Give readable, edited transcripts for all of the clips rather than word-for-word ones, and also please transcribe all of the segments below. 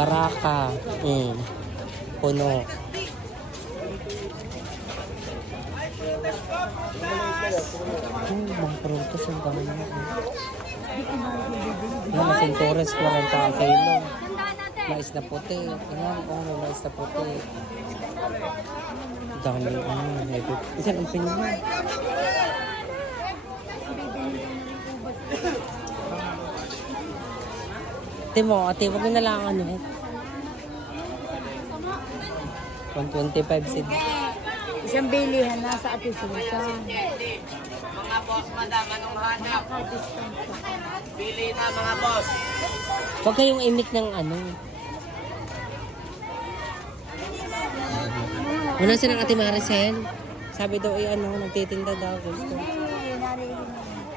Baraka. Puno. Mga prutas ang dami na. Mga sintores, 40 ang kilo. Mais na puti. Ayan, may mais na puti. Dami isang impin mo. Ate mo, wag na lang ano. 125 seed. Isang bilihan nasa Ate Susan. Mga boss, madam, anong hanap? Bili na mga boss. Huwag kayong imik ng ano. Wala silang Ate Maricel. Sabi daw nagtitinda daw. Gusto.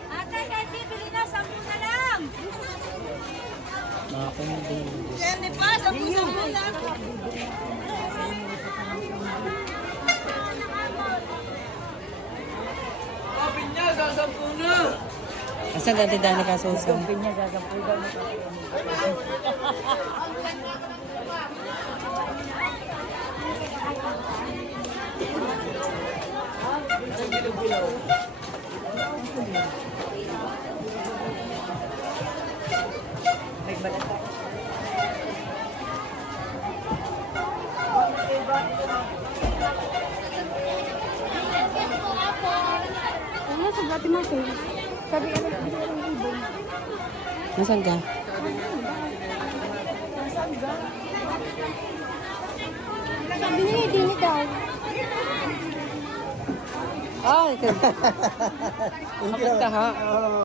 Ate, kahit bibili na, 10 na lang. Mga kundi. Hindi pa, 10 lang. Kapin niya, sasampu na. Asan dati Dani Kasusan? Pinya gagapay daw na ano sa gati mo ko? Sabi ano ibon. Nasaan ka? Sabi niya hindi daw. Ay! Kamusta ha?